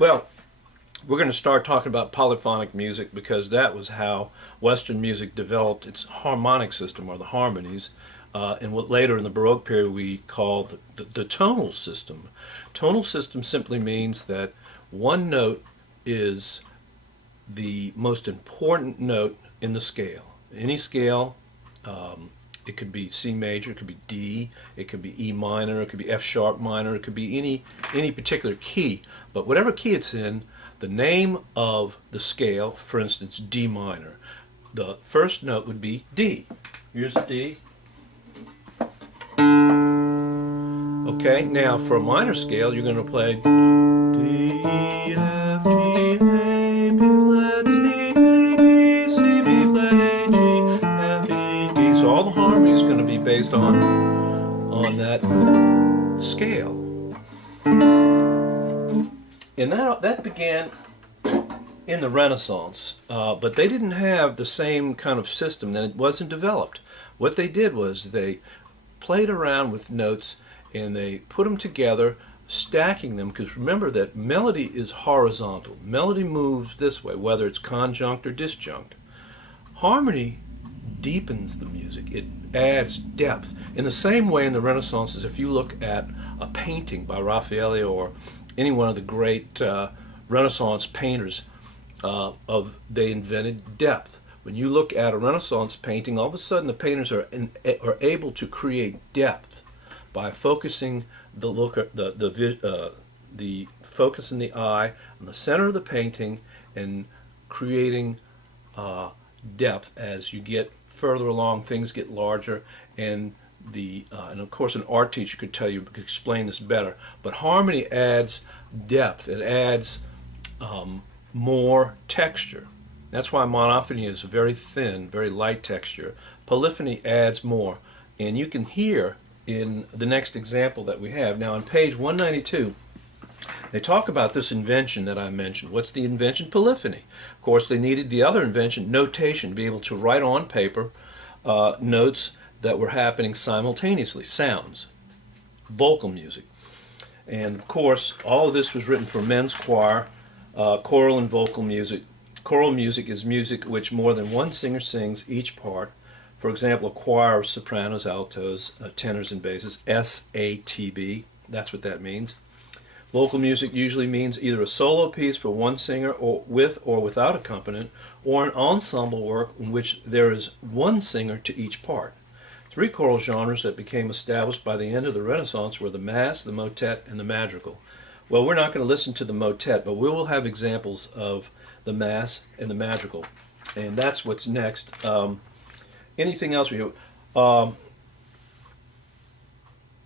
Well, we're going to start talking about polyphonic music because that was how Western music developed its harmonic system, or the harmonies, and what later in the Baroque period we call the tonal system. Tonal system simply means that one note is the most important note in the scale. Any scale, it could be C major, it could be D, it could be E minor, it could be F sharp minor, it could be any particular key. But whatever key it's in, the name of the scale, for instance, D minor, the first note would be D. Here's a D. Okay, now for a minor scale, you're going to play D, E, F, G, A, B flat, C, D, E, C, B flat, A, G, F, E, D. So all the harmony is going to be based on that scale. And that began in the Renaissance, but they didn't have the same kind of system, and it wasn't developed. What they did was they played around with notes and they put them together, stacking them, because remember that melody is horizontal. Melody moves this way, whether it's conjunct or disjunct. Harmony deepens the music. It adds depth. In the same way in the Renaissance as if you look at a painting by Raphael or any one of the great Renaissance painters, they invented depth. When you look at a Renaissance painting, all of a sudden the painters are able to create depth by focusing the focus in the eye on the center of the painting and creating depth. As you get further along, things get larger, and of course an art teacher could explain this better, but harmony adds depth. It adds more texture. That's why monophony is a very thin, very light texture. Polyphony adds more, and you can hear in the next example that we have. Now on page 192, they talk about this invention that I mentioned. What's the invention? Polyphony. Of course, they needed the other invention, notation, to be able to write on paper notes that were happening simultaneously, sounds, vocal music. And of course, all of this was written for men's choir, choral and vocal music. Choral music is music which more than one singer sings each part. For example, a choir of sopranos, altos, tenors, and basses, SATB, that's what that means. Vocal music usually means either a solo piece for one singer or with or without accompaniment, or an ensemble work in which there is one singer to each part. Three choral genres that became established by the end of the Renaissance were the Mass, the Motet, and the Madrigal. Well, we're not going to listen to the Motet, but we will have examples of the Mass and the Madrigal, and that's what's next. Anything else we have?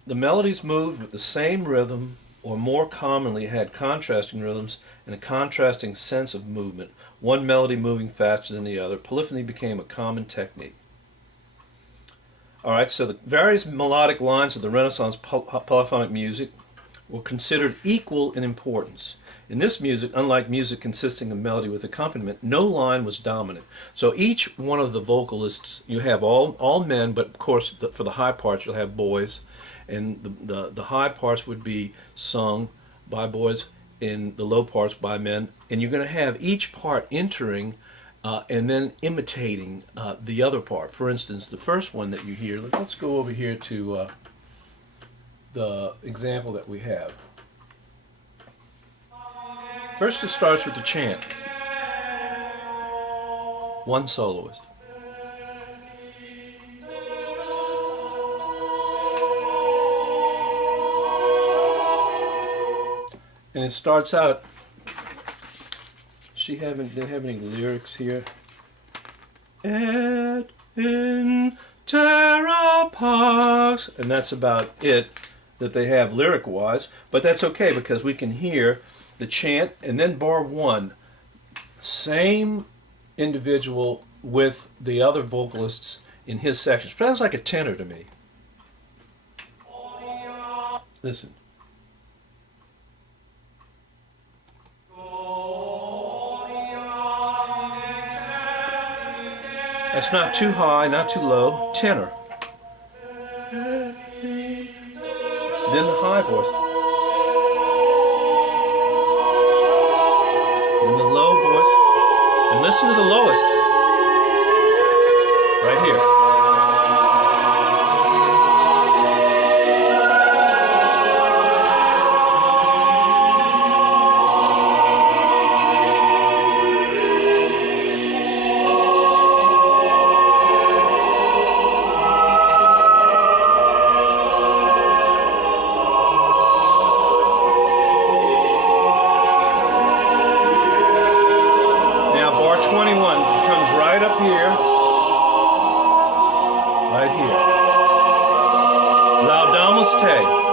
The melodies moved with the same rhythm, or more commonly had contrasting rhythms and a contrasting sense of movement, one melody moving faster than the other. Polyphony became a common technique. All right, so the various melodic lines of the Renaissance polyphonic music were considered equal in importance. In this music, unlike music consisting of melody with accompaniment, no line was dominant. So each one of the vocalists, you have all men, but of course for the high parts you'll have boys, and the high parts would be sung by boys and the low parts by men, and you're going to have each part entering and then imitating the other part. For instance, the first one that you hear, let's go over here to the example that we have. First it starts with the chant. One soloist. And it starts out, they have any lyrics here? Et in terra pax, and that's about it that they have lyric-wise, but that's okay because we can hear the chant, and then bar one, same individual with the other vocalists in his section. Sounds like a tenor to me. Listen. That's not too high, not too low. Tenor. Then the high voice. listen to the lowest. Right here. Now bar 21 comes right up here. Right here. Laudamus te.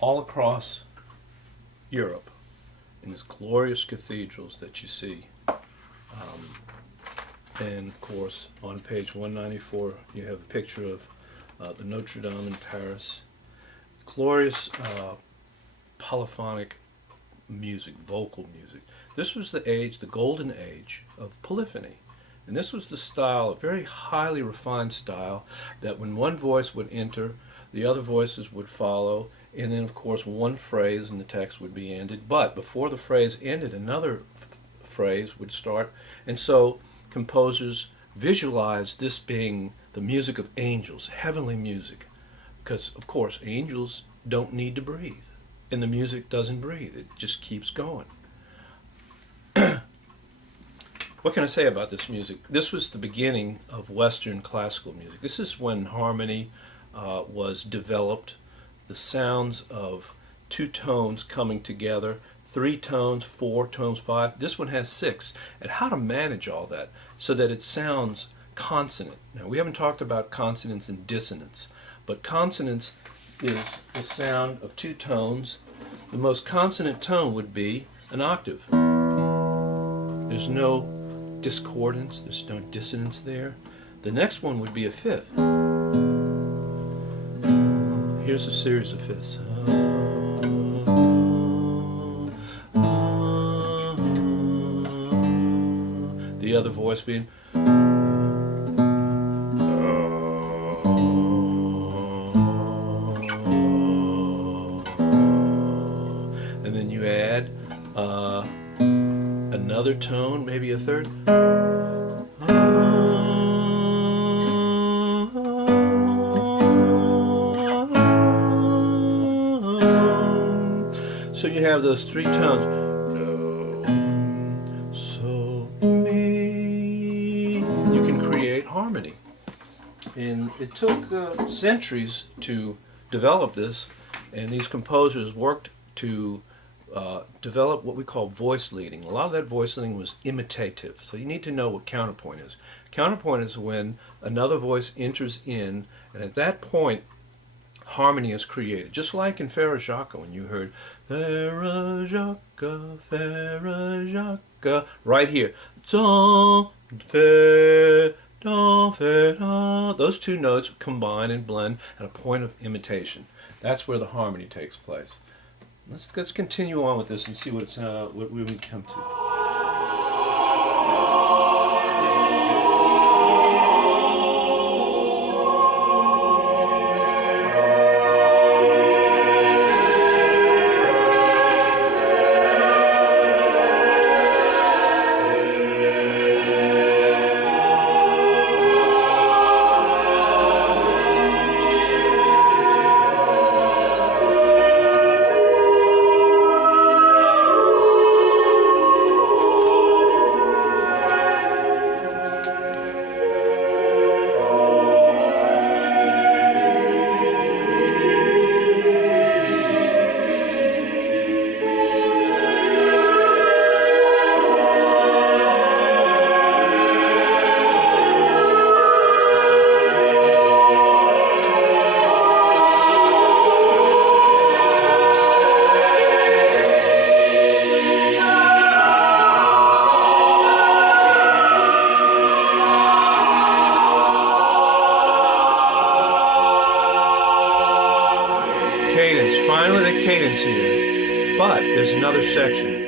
All across Europe, in these glorious cathedrals that you see. And of course, on page 194, you have a picture of the Notre Dame in Paris. Glorious polyphonic music, vocal music. This was the age, the golden age of polyphony. And this was the style, a very highly refined style, that when one voice would enter, the other voices would follow, and then of course one phrase in the text would be ended. But before the phrase ended, another phrase would start. And so composers visualized this being the music of angels, heavenly music. Because of course angels don't need to breathe, and the music doesn't breathe, it just keeps going. What can I say about this music? This was the beginning of Western classical music. This is when harmony was developed, the sounds of two tones coming together, 3 tones, 4 tones, 5. This one has 6. And how to manage all that so that it sounds consonant. Now, we haven't talked about consonance and dissonance, but consonance is the sound of 2 tones. The most consonant tone would be an octave. There's no discordance, there's no dissonance there. The next one would be a fifth. Here's a series of fifths. The other voice being and then you add another tone, maybe a third. So you have those 3 tones. Do, so, mi. You can create harmony. And it took centuries to develop this, and these composers worked to develop what we call voice leading. A lot of that voice leading was imitative, so you need to know what counterpoint is. Counterpoint is when another voice enters in, and at that point harmony is created. Just like in Frère Jacques, when you heard Frère Jacques, right here, those 2 notes combine and blend at a point of imitation. That's where the harmony takes place. Let's continue on with this and see what we come to. cadence. Finally the cadence here. But there's another section.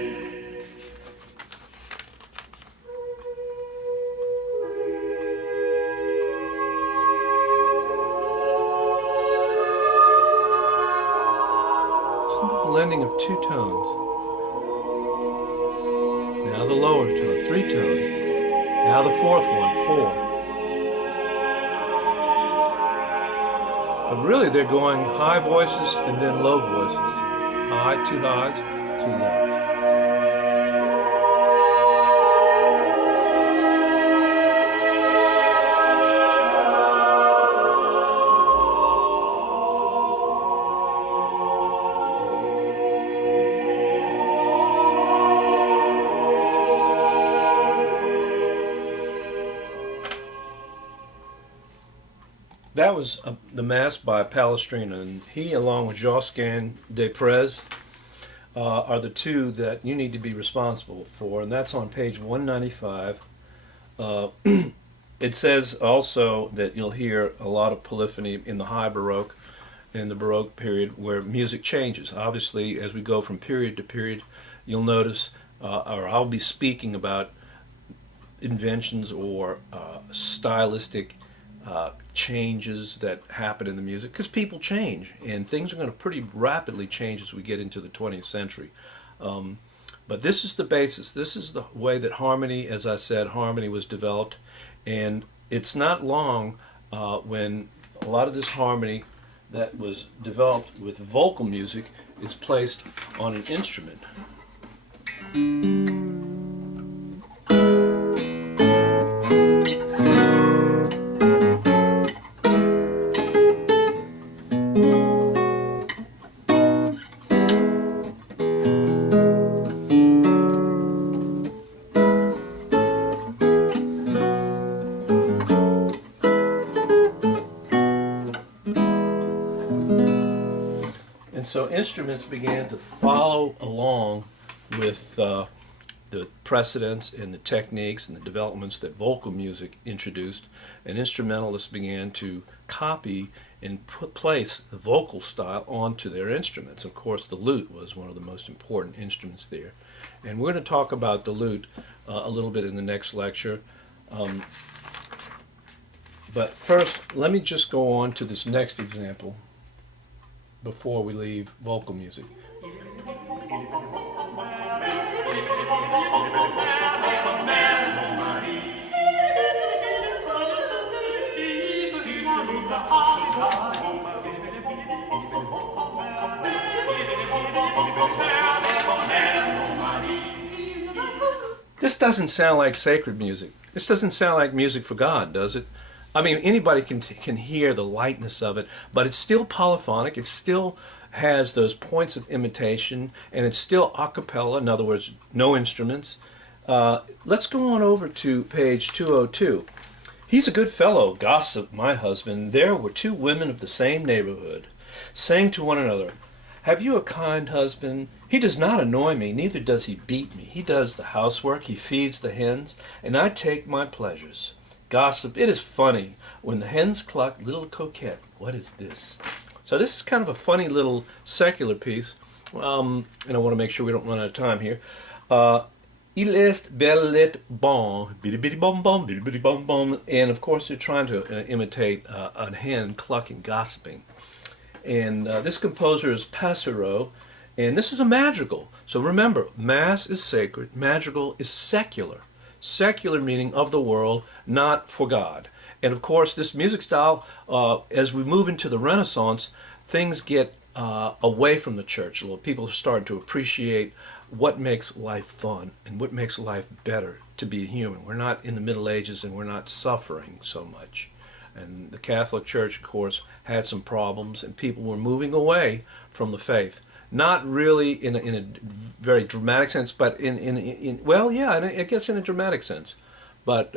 Blending of two tones. Now the lower tone, three tones. Now the fourth one, four. But really they're going high voices and then low voices. High, two highs, two lows. That was the Mass by Palestrina, and he, along with Josquin des Prez, are the two that you need to be responsible for, and that's on page 195. It says also that you'll hear a lot of polyphony in the High Baroque, in the Baroque period, where music changes. Obviously, as we go from period to period, you'll notice, or I'll be speaking about inventions or stylistic changes that happen in the music, because people change and things are going to pretty rapidly change as we get into the 20th century. But this is the basis. This is the way that harmony, as I said, harmony was developed, and it's not long when a lot of this harmony that was developed with vocal music is placed on an instrument. So instruments began to follow along with the precedents and the techniques and the developments that vocal music introduced, and instrumentalists began to copy and place the vocal style onto their instruments. Of course, the lute was one of the most important instruments there. And we're going to talk about the lute a little bit in the next lecture. But first, let me just go on to this next example before we leave vocal music. This doesn't sound like sacred music. This doesn't sound like music for God, does it? I mean, anybody can hear the lightness of it, but it's still polyphonic. It still has those points of imitation, and it's still a cappella, in other words, no instruments. Let's go on over to page 202. He's a good fellow, gossiped my husband. There were two women of the same neighborhood, saying to one another, "Have you a kind husband? He does not annoy me, neither does he beat me. He does the housework, he feeds the hens, and I take my pleasures." Gossip, it is funny when the hens cluck, little coquette. What is this? So this is kind of a funny little secular piece, and I want to make sure we don't run out of time here. Il est bellet bon, bitty bitty bom bom, bitty bitty bom bom, and of course they're trying to imitate a hen clucking, gossiping. And this composer is Passero, and this is a madrigal. So remember, Mass is sacred, madrigal is secular. Secular meaning of the world, not for God. And of course, this music style, as we move into the Renaissance, things get away from the church a little. People are starting to appreciate what makes life fun and what makes life better to be a human. We're not in the Middle Ages and we're not suffering so much. And the Catholic Church, of course, had some problems, and people were moving away from the faith. Not really in a very dramatic sense, but well, yeah, I guess in a dramatic sense. But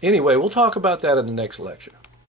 anyway, we'll talk about that in the next lecture.